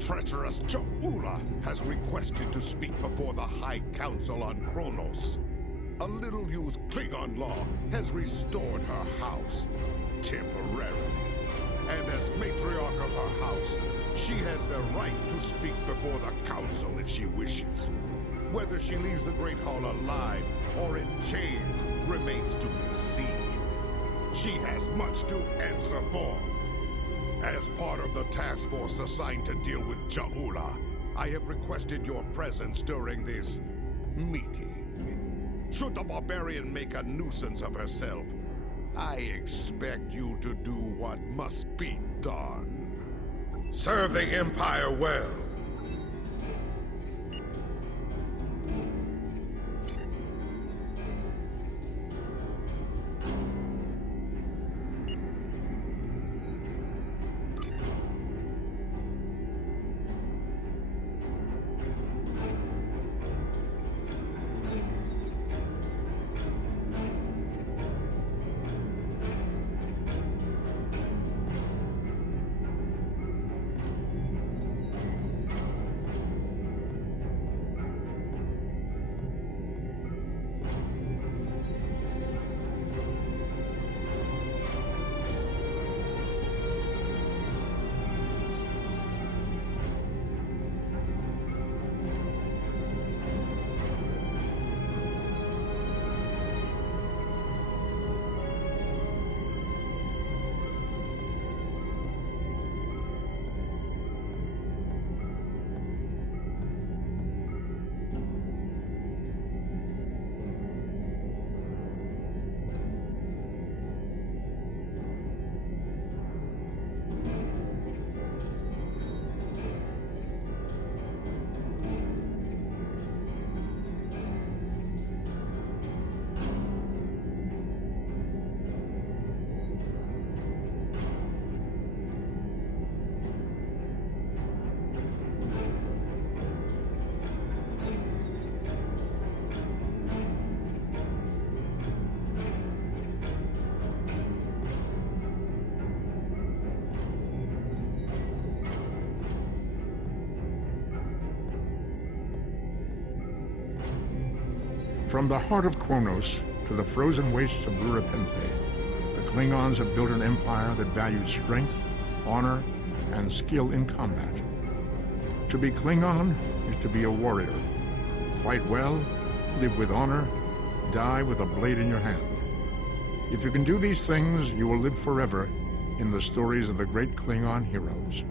treacherous Ja'ula has requested to speak before the High Council on Kronos. A little-used Klingon law has restored her house, temporarily. And as matriarch of her house, she has the right to speak before the Council if she wishes. Whether she leaves the Great Hall alive or in chains remains to be seen. She has much to answer for. As part of the task force assigned to deal with Ja'ula, I have requested your presence during this meeting. Should the barbarian make a nuisance of herself, I expect you to do what must be done. Serve the Empire well. From the heart of Kronos to the frozen wastes of Rurapenthe, the Klingons have built an empire that valued strength, honor, and skill in combat. To be Klingon is to be a warrior. Fight well, live with honor, die with a blade in your hand. If you can do these things, you will live forever in the stories of the great Klingon heroes.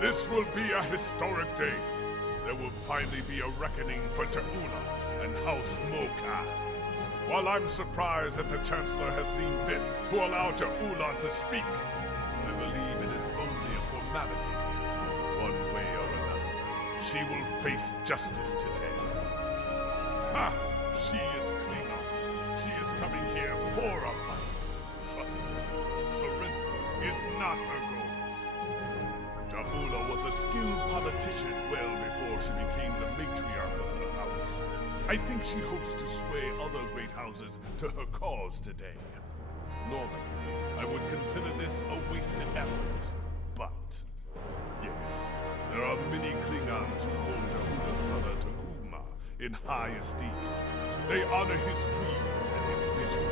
This will be a historic day. There will finally be a reckoning for Ta'ula and House Mokai. While I'm surprised that the Chancellor has seen fit to allow Ta'ula to speak, I believe it is only a formality. One way or another, she will face justice today. Ha! She is Klingon. She is coming here for a fight. Trust me, surrender is not her goal. Ta'ula was a skilled politician well before she became the matriarch of her house. I think she hopes to sway other great houses to her cause today. Normally, I would consider this a wasted effort. But, yes, there are many Klingons who hold Ta'ula's brother Takuma in high esteem. They honor his dreams and his vision,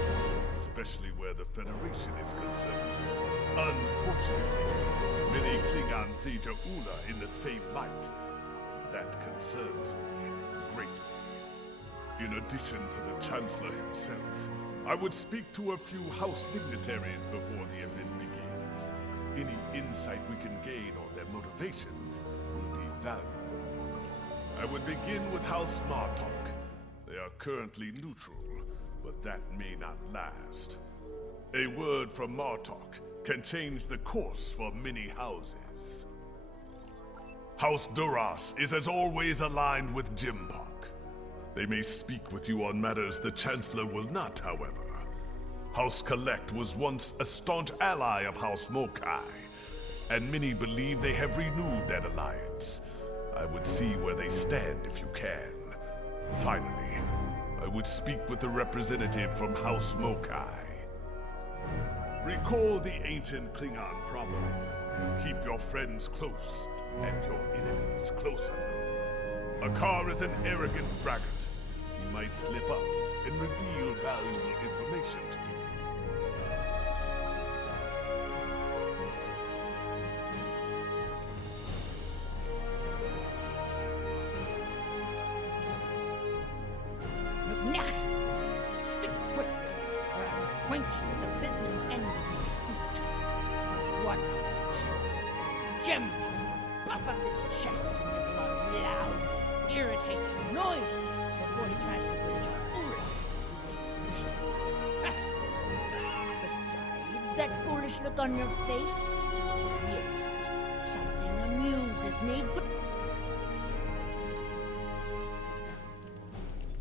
especially where the Federation is concerned. Unfortunately, many Klingons see Ta'ula in the same light. That concerns me greatly. In addition to the Chancellor himself, I would speak to a few House dignitaries before the event begins. Any insight we can gain on their motivations will be valuable. I would begin with House Martok. They are currently neutral, but that may not last. A word from Martok can change the course for many houses. House Duras is as always aligned with Jimpak. They may speak with you on matters the Chancellor will not, however. House Collect was once a staunch ally of House Mokai, and many believe they have renewed that alliance. I would see where they stand if you can. Finally, I would speak with the representative from House Mokai. Recall the ancient Klingon proverb: keep your friends close and your enemies closer. A car is an arrogant braggart. He might slip up and reveal valuable information to you. Speak quickly, or I'll acquaint you with the business end of your boot. What of it? Jem puff up his chest and give out loud, irritating noises before he tries to put your bullets in. Besides that foolish look on your face, yes, something amuses me, but...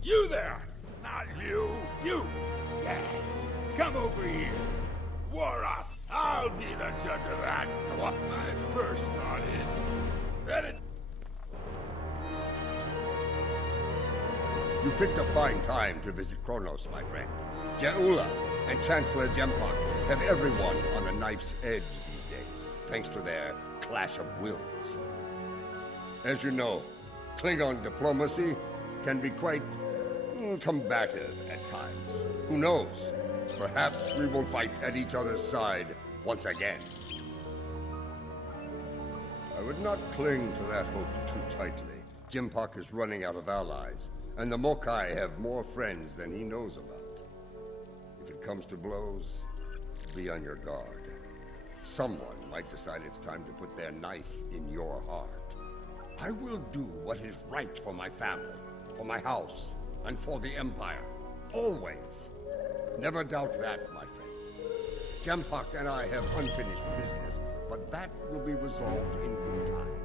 You there! Not you! You! Yes! Come over here! War off! I'll be the judge of that! What my first thought is... that it... You picked a fine time to visit Kronos, my friend. Ta'ula and Chancellor Jempak have everyone on a knife's edge these days, thanks to their clash of wills. As you know, Klingon diplomacy can be quite combative at times. Who knows? Perhaps we will fight at each other's side once again. I would not cling to that hope too tightly. Jimpak is running out of allies, and the Mokai have more friends than he knows about. If it comes to blows, be on your guard. Someone might decide it's time to put their knife in your heart. I will do what is right for my family, for my house, and for the Empire. Always. Never doubt that, my friend. Jempak and I have unfinished business, but that will be resolved in good time.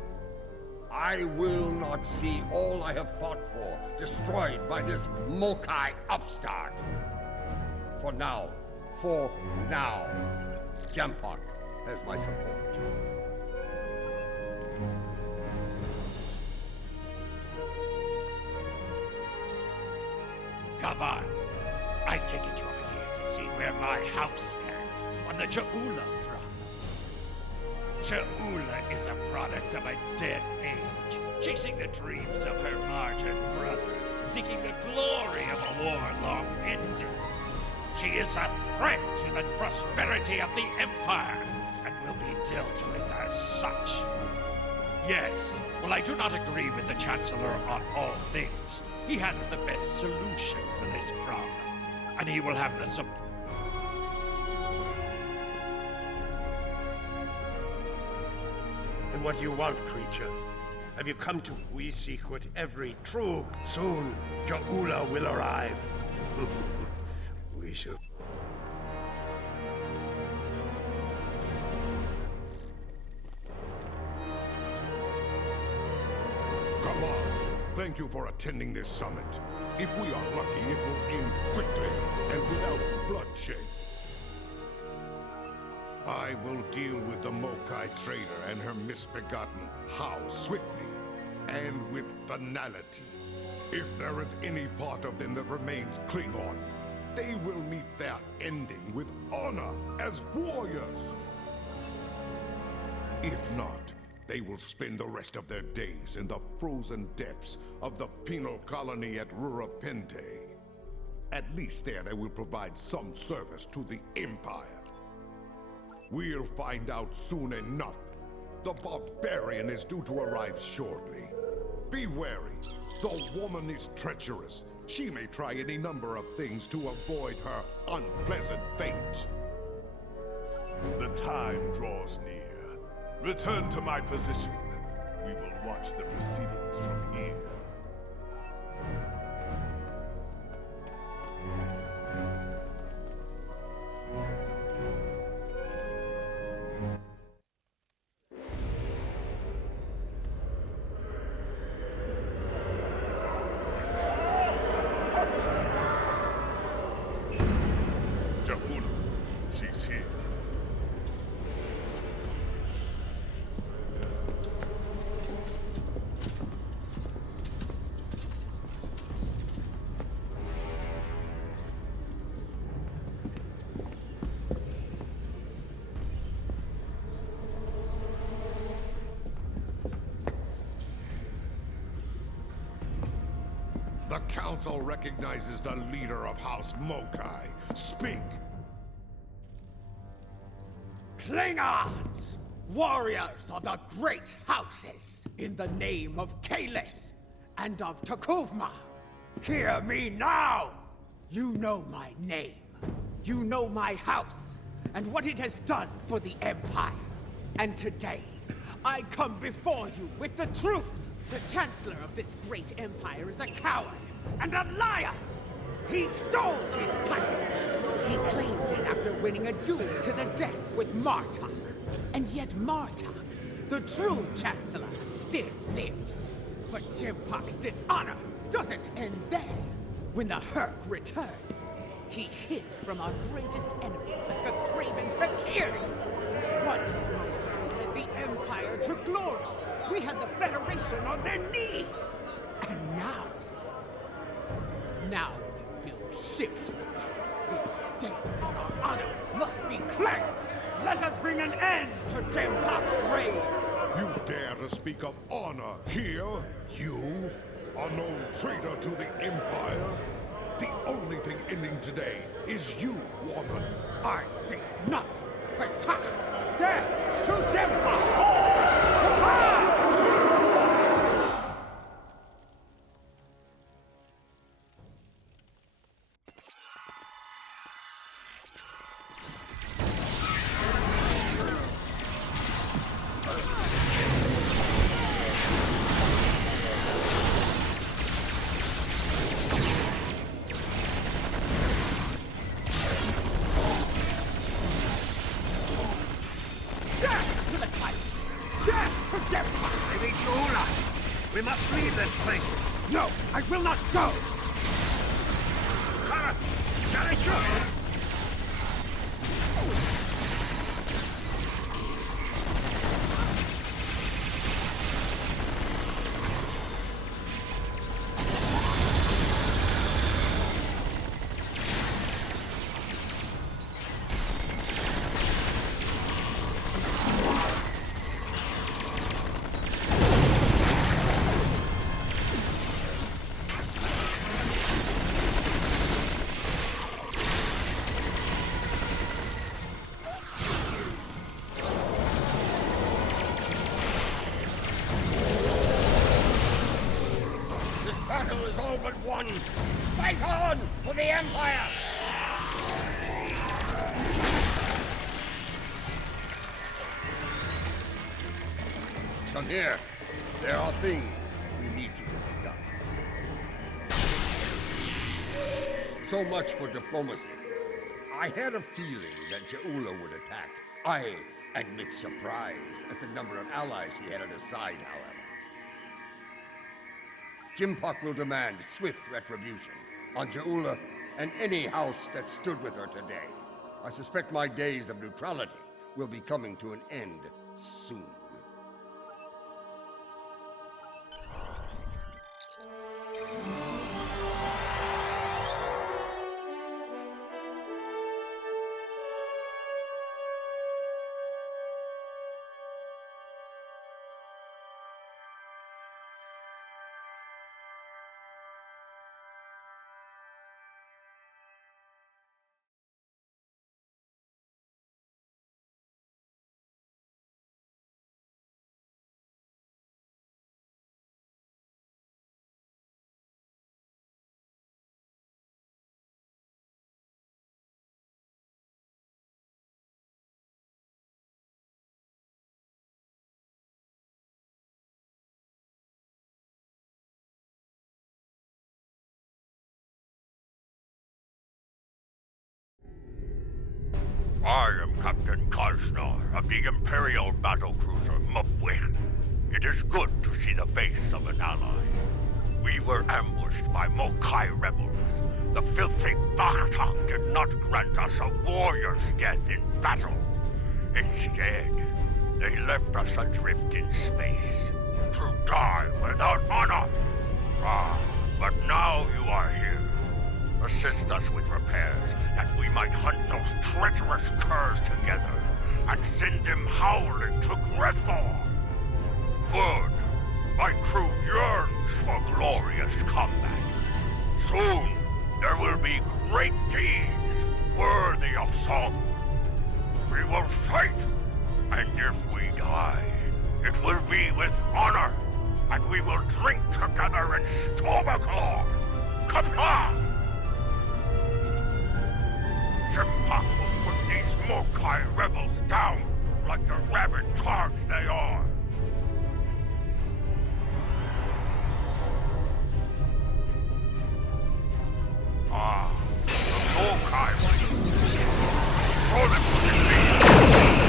I will not see all I have fought for destroyed by this Mokai upstart. For now, Jempak has my support. Gavan, I take it you're here to see where my house stands on the Ta'ula throne. Ta'ula is a product of a dead age, chasing the dreams of her martyred brother, seeking the glory of a war long ended. She is a threat to the prosperity of the Empire, and will be dealt with as such. Yes, well, I do not agree with the Chancellor on all things. He has the best solution for this problem, and he will have the support. And what do you want, creature? Have you come to... We seek what every true... Soon, Ja'ula will arrive. We shall... Come on. Thank you for attending this summit. If we are lucky, it will end quickly and without bloodshed. I will deal with the Mokai trader and her misbegotten house swiftly and with finality. If there is any part of them that remains Klingon, they will meet their ending with honor as warriors. If not, they will spend the rest of their days in the frozen depths of the penal colony at Rurapente. At least there they will provide some service to the Empire. We'll find out soon enough. The barbarian is due to arrive shortly. Be wary. The woman is treacherous. She may try any number of things to avoid her unpleasant fate. The time draws near. Return to my position. We will watch the proceedings from here. Ja'ula, she's here. The Council recognizes the leader of House Mokai. Speak! Klingons! Warriors of the great houses! In the name of Kalis and of Takuvma! Hear me now! You know my name. You know my house, and what it has done for the Empire. And today, I come before you with the truth! The Chancellor of this great empire is a coward and a liar! He stole his title! He claimed it after winning a duel to the death with Marta. And yet Marta, the true Chancellor, still lives. But Jimpok's dishonor doesn't end there. When the Herc returned, he hid from our greatest enemy like a craven fakir. Once Mokai led the Empire to glory, we had the Federation on their knees. And now we build ships with them. These stains on our honor must be cleansed. Let us bring an end to Jimpok's reign. You dare to speak of honor here? You? Unknown traitor to the Empire? The only thing ending today is you, woman. I think not. Protect death to Jimpok! Lady Ja'ula, we must leave this place. No, I will not go! Kara, Jaricho! Battle is all but won. Fight on for the Empire! Come here. There are things we need to discuss. So much for diplomacy. I had a feeling that Ja'ula would attack. I admit surprise at the number of allies he had at his side, however. Jimpak will demand swift retribution on Ja'ula and any house that stood with her today. I suspect my days of neutrality will be coming to an end soon. I am Captain Kaznar of the Imperial battlecruiser Mupwich. It is good to see the face of an ally. We were ambushed by Mokai rebels. The filthy Bachtak did not grant us a warrior's death in battle. Instead, they left us adrift in space, to die without honor. But now you are here. Assist us with repairs, that we might hunt those treacherous curs together, and send them howling to Grethor. Good. My crew yearns for glorious combat. Soon, there will be great deeds worthy of song. We will fight, and if we die, it will be with honor, and we will drink together in Stovakor. Kapla! Jimpak will put these Mokai rebels down like the rabid tards they are. The Mokai. Show them what it means.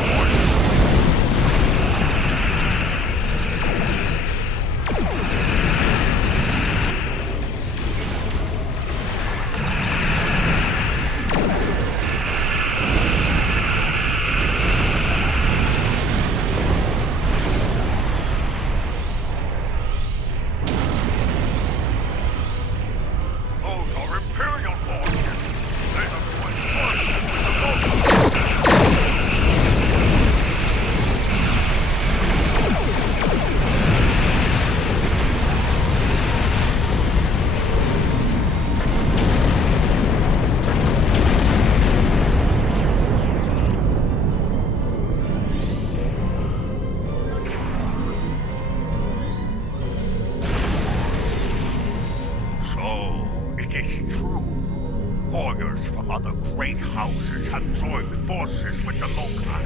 Warriors from other great houses have joined forces with the Mokai.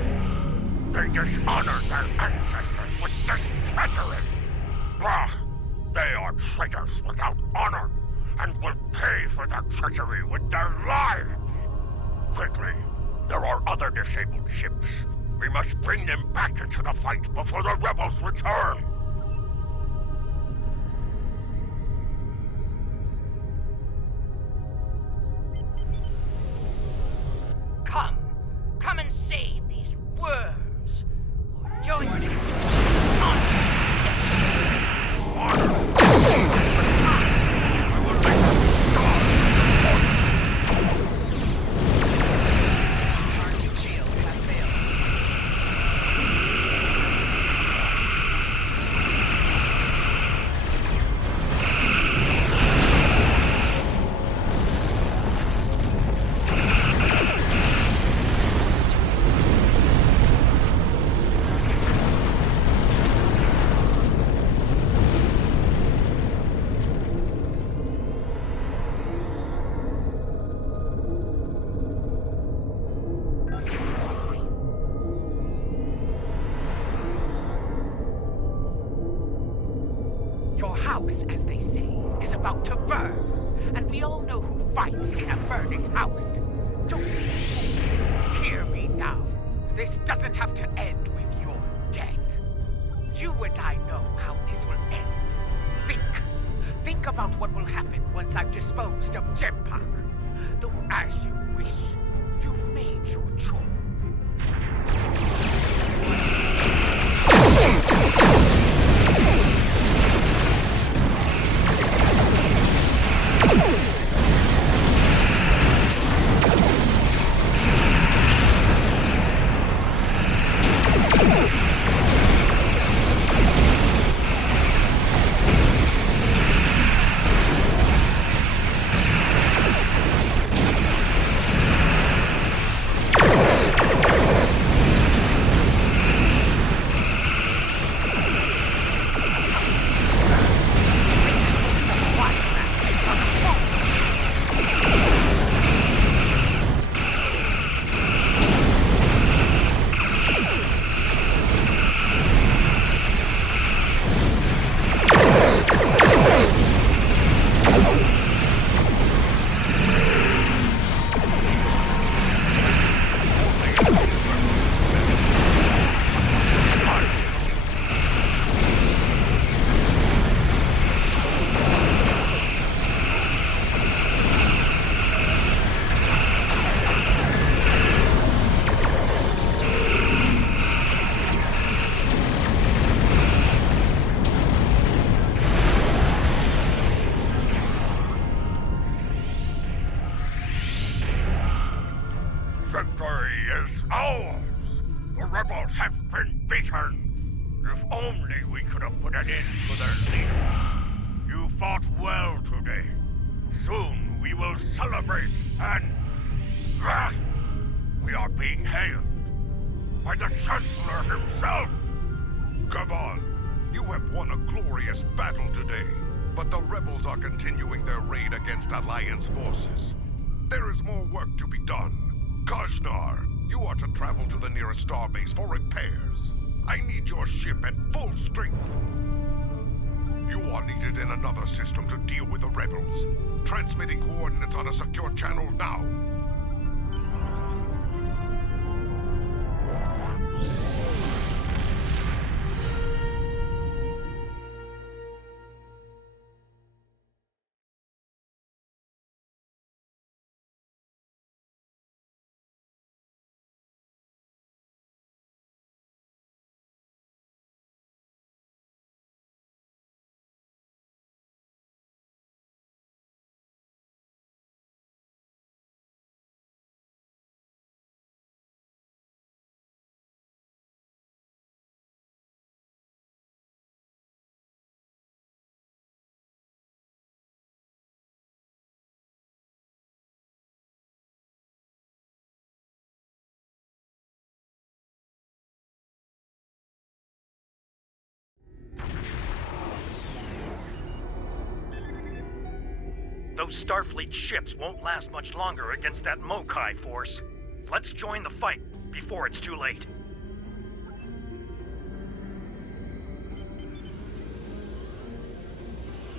They dishonor their ancestors with this treachery. Bah! They are traitors without honor, and will pay for their treachery with their lives! Quickly, there are other disabled ships. We must bring them back into the fight before the rebels return! Come and save these worms, or join me. house, as they say, is about to burn. And we all know who fights in a burning house. Don't be a fool. Hear me now. This doesn't have to end with your death. You and I know how this will end. Think about what will happen once I've disposed of Gempak. Though as you wish, you've made your choice. Victory is ours! The rebels have been beaten! If only we could have put an end to their leader. You fought well today. Soon we will celebrate and... we are being hailed by the Chancellor himself! Gabon, you have won a glorious battle today, but the rebels are continuing their raid against Alliance forces. There is more work to be done. Kajnar, you are to travel to the nearest starbase for repairs. I need your ship at full strength. You are needed in another system to deal with the rebels. Transmitting coordinates on a secure channel now. Those Starfleet ships won't last much longer against that Mokai force. Let's join the fight before it's too late.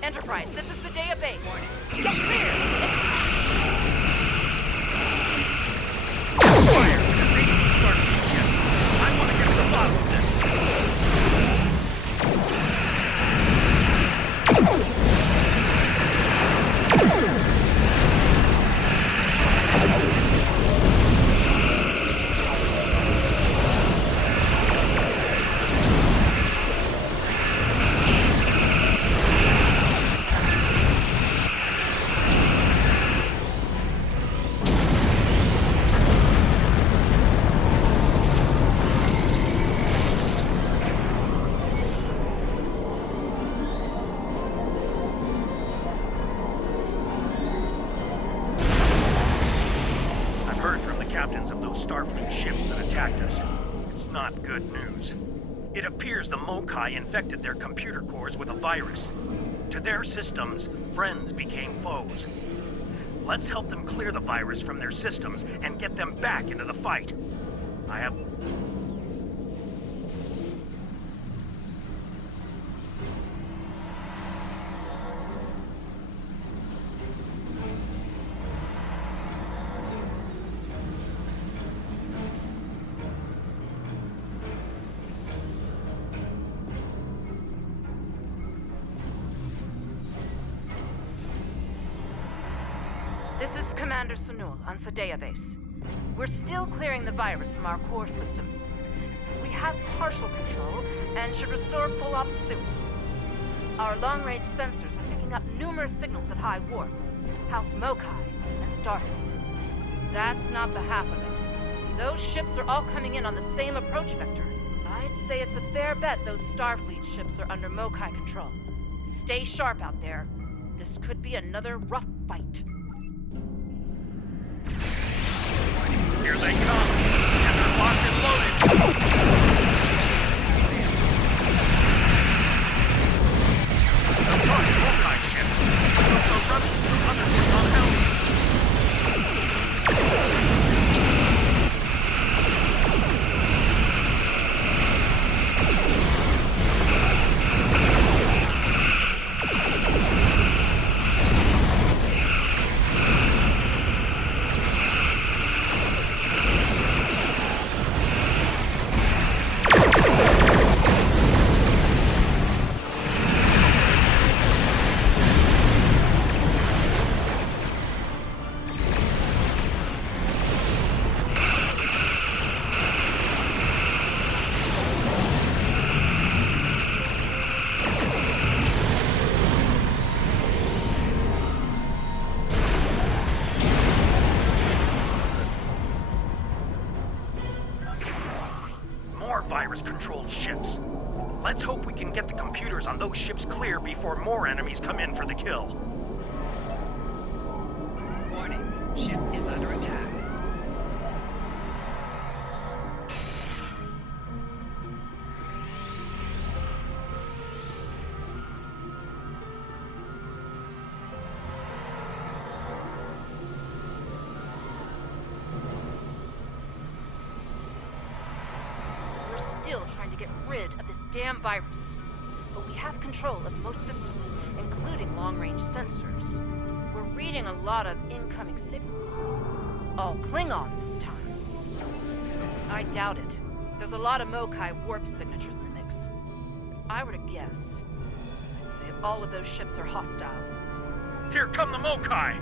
Enterprise, this is Sadea Base. Get clear! Fire! The big Starfleet ship! I want to get to the bottom of this! Captains of those Starfleet ships that attacked us. It's not good news. It appears the Mokai infected their computer cores with a virus. To their systems, friends became foes. Let's help them clear the virus from their systems and get them back into the fight. I have... Commander Sunul on Sadea Base. We're still clearing the virus from our core systems. We have partial control and should restore full ops soon. Our long-range sensors are picking up numerous signals at high warp, House Mokai, and Starfleet. That's not the half of it. Those ships are all coming in on the same approach vector. I'd say it's a fair bet those Starfleet ships are under Mokai control. Stay sharp out there. This could be another rough fight. Here they come, and they're locked and loaded. The front Mokai ship, also running from others on helm. Virus-controlled ships. Let's hope we can get the computers on those ships clear before more enemies come in for the kill. Warning, ship is under attack. Damn virus. But we have control of most systems, including long-range sensors. We're reading a lot of incoming signals. All Klingon this time. I doubt it. There's a lot of Mokai warp signatures in the mix. If I were to guess, I'd say all of those ships are hostile. Here come the Mokai!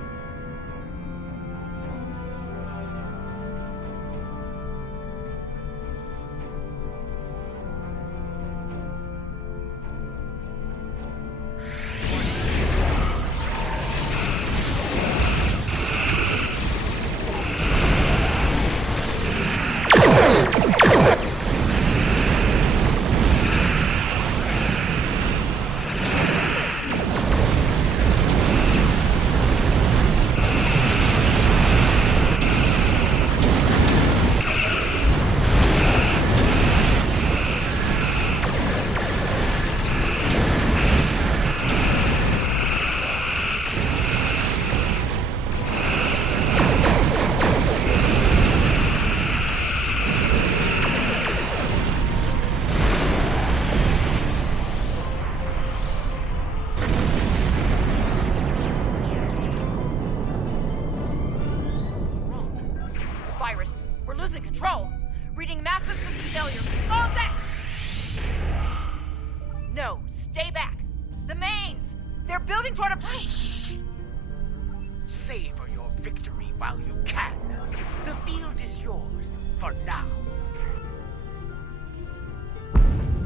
Savor your victory while you can. The field is yours for now.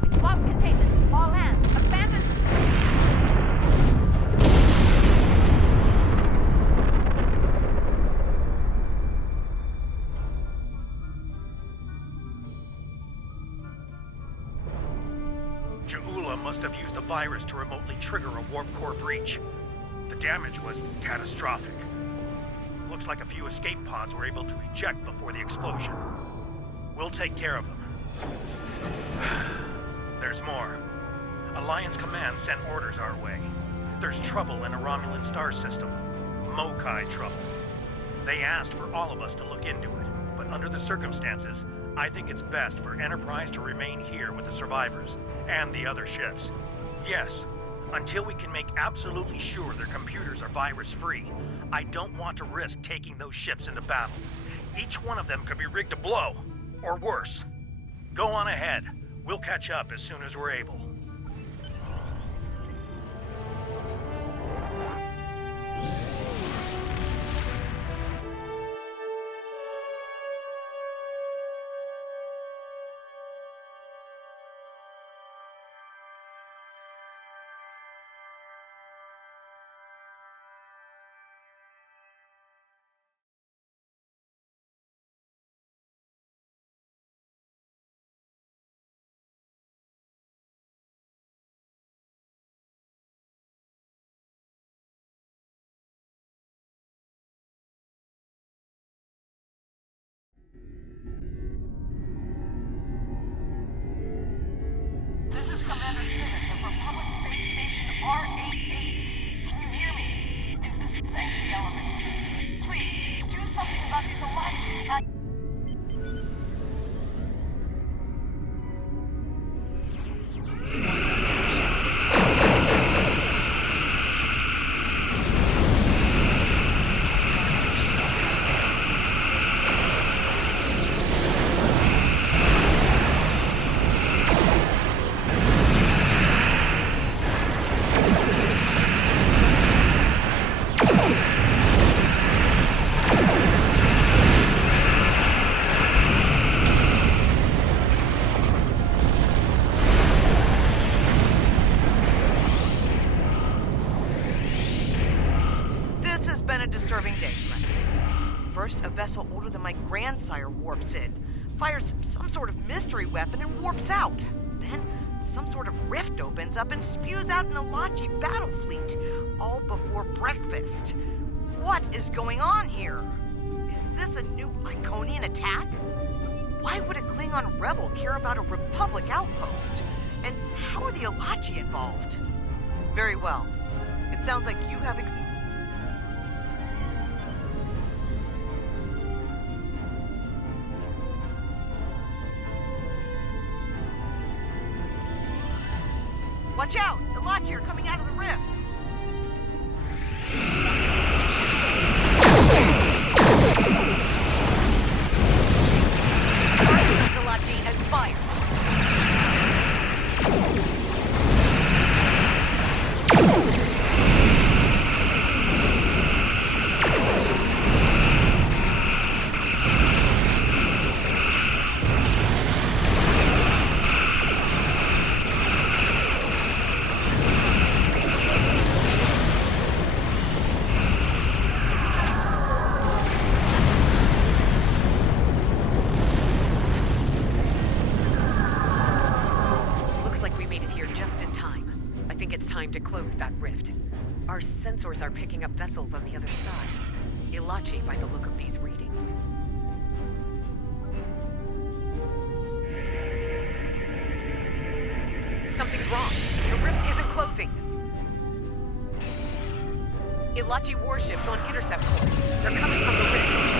We've lost containment. All hands, abandon. Ja'ula must have used the virus to remotely trigger a warp core breach. The damage was catastrophic. Looks like a few escape pods were able to eject before the explosion. We'll take care of them. There's more. Alliance Command sent orders our way. There's trouble in a Romulan star system. Mokai trouble. They asked for all of us to look into it, but under the circumstances, I think it's best for Enterprise to remain here with the survivors and the other ships. Yes, until we can make absolutely sure their computers are virus-free, I don't want to risk taking those ships into battle. Each one of them could be rigged to blow, or worse. Go on ahead. We'll catch up as soon as we're able. forest, a vessel older than my grandsire warps in, fires some sort of mystery weapon and warps out. Then, some sort of rift opens up and spews out an Ilachi battle fleet, all before breakfast. What is going on here? Is this a new Iconian attack? Why would a Klingon rebel care about a Republic outpost? And how are the Ilachi involved? Very well. It sounds like you have Watch out! Ilachi are coming out of the rift! Ilachi and fire! To close that rift. Our sensors are picking up vessels on the other side. Ilachi by the look of these readings. Something's wrong. The rift isn't closing. Ilachi warships on intercept course. They're coming from the rift.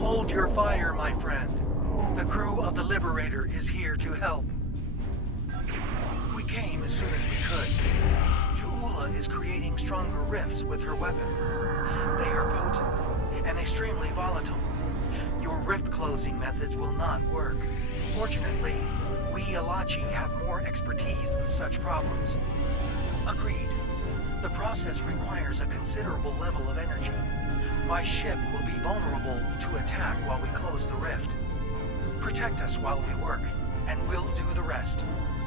Hold your fire, my friend. The crew of the Liberator is here to help. We came as soon as we could. Ja'ula is creating stronger rifts with her weapon. They are potent and extremely volatile. Your rift closing methods will not work. Fortunately, we Ilachi have more expertise with such problems. Agreed. The process requires a considerable level of energy. My ship will be vulnerable to attack while we close the rift. Protect us while we work, and we'll do the rest.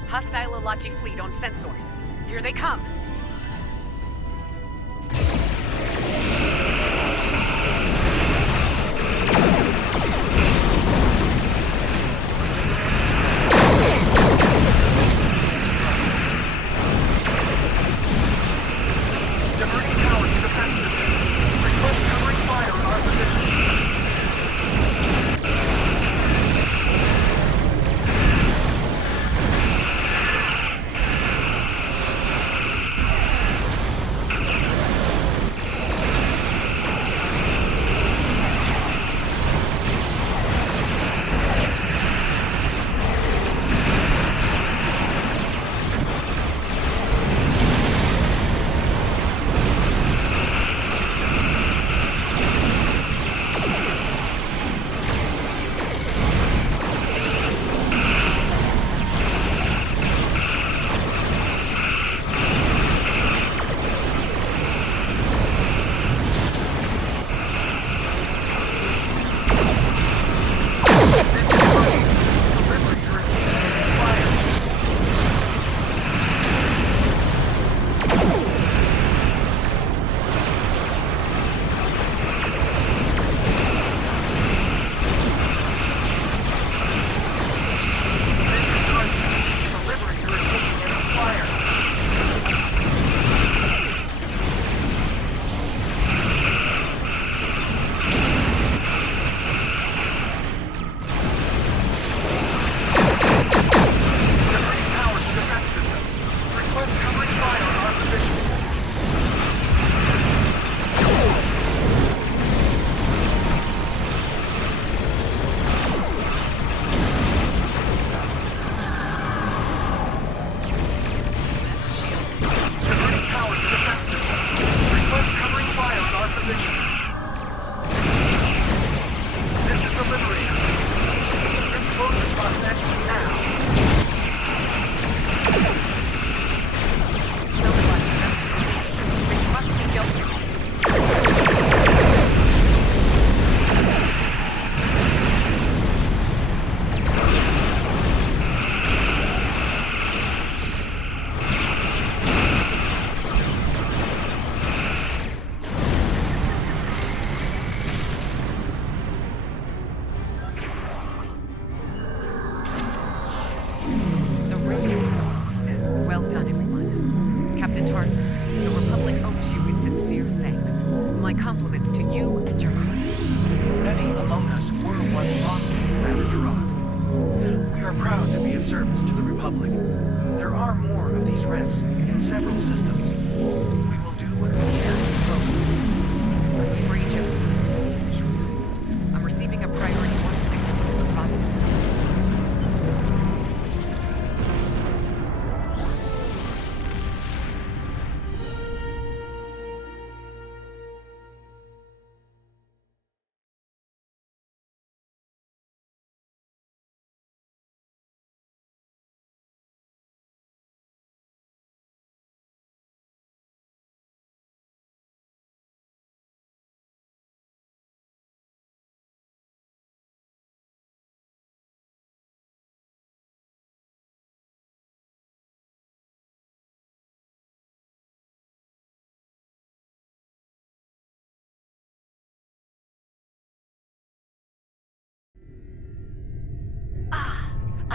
Hostile Ilachi fleet on sensors. Here they come. Diverting power to defense system. Request covering fire on our position.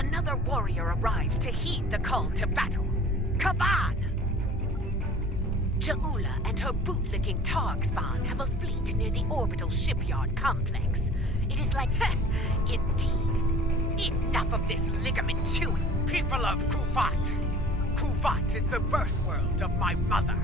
Another warrior arrives to heed the call to battle. Kaban! Ja'ula and her bootlicking Targ spawn have a fleet near the orbital shipyard complex. It is like, indeed. Enough of this ligament chewing. People of Kuvat. Kuvat is the birth world of my mother.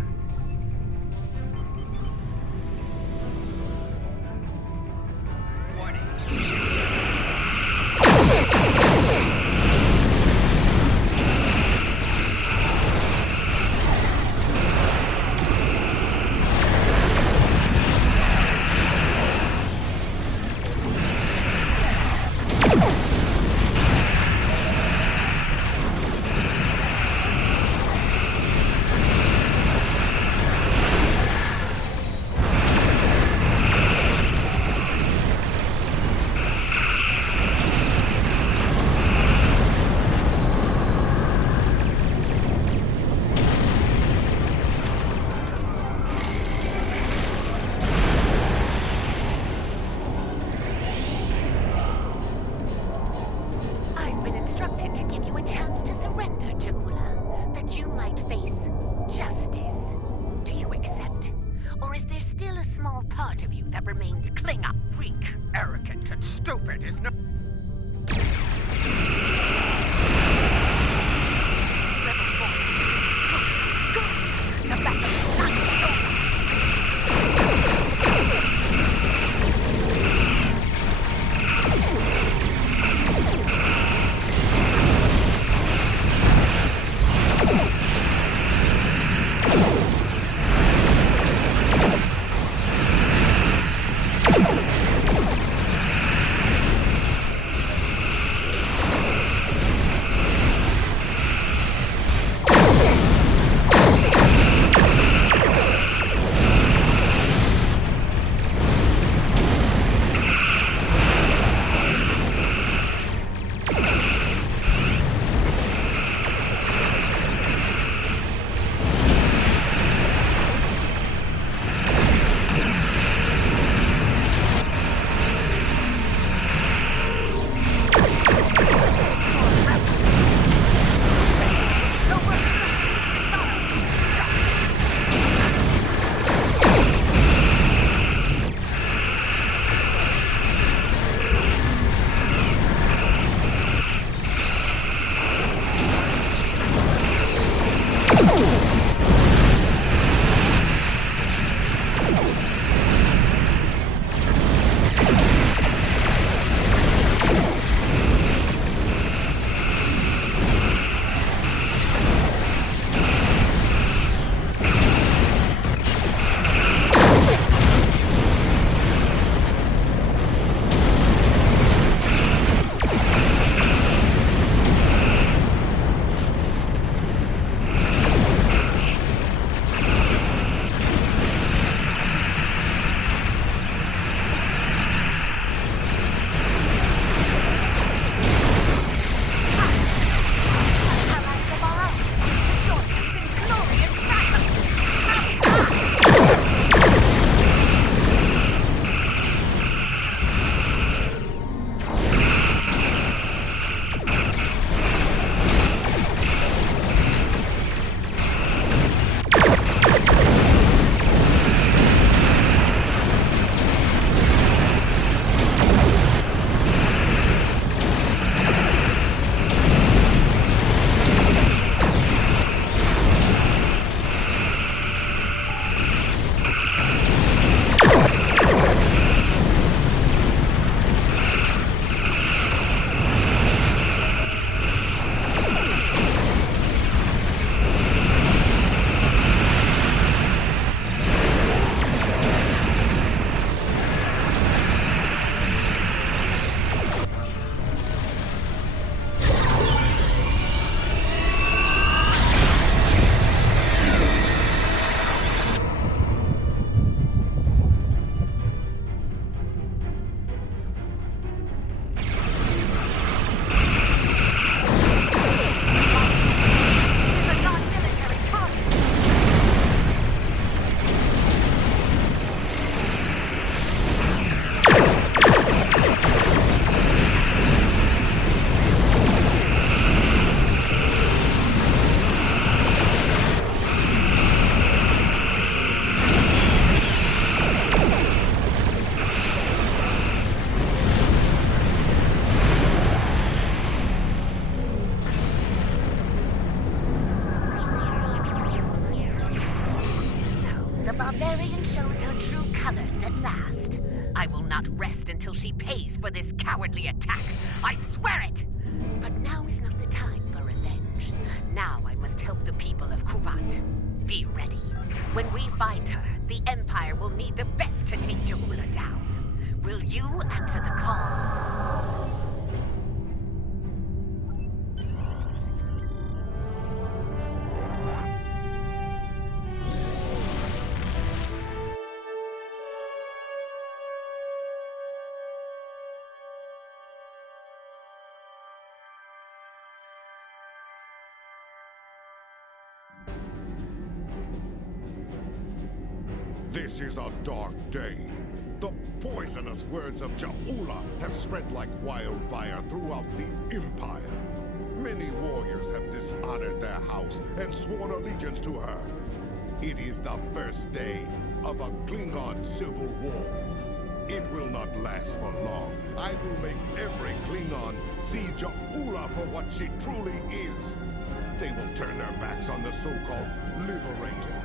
The barbarian shows her true colors at last. I will not rest until she pays for this cowardly attack. I swear it! But now is not the time for revenge. Now I must help the people of Kuvat. Be ready. When we find her, the Empire will need the best to take Ja'ula down. Will you answer the call? This is a dark day. The poisonous words of Ja'ula have spread like wildfire throughout the Empire. Many warriors have dishonored their house and sworn allegiance to her. It is the first day of a Klingon civil war. It will not last for long. I will make every Klingon see Ja'ula for what she truly is. They will turn their backs on the so-called Liberator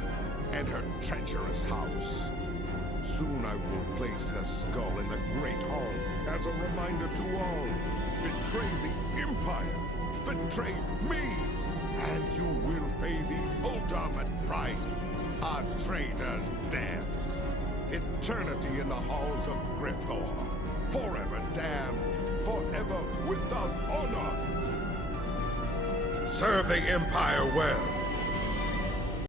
and her treacherous house. Soon I will place her skull in the Great Hall as a reminder to all. Betray the Empire, betray me, and you will pay the ultimate price, a traitor's death. Eternity in the halls of Grithor, forever damned, forever without honor. Serve the Empire well.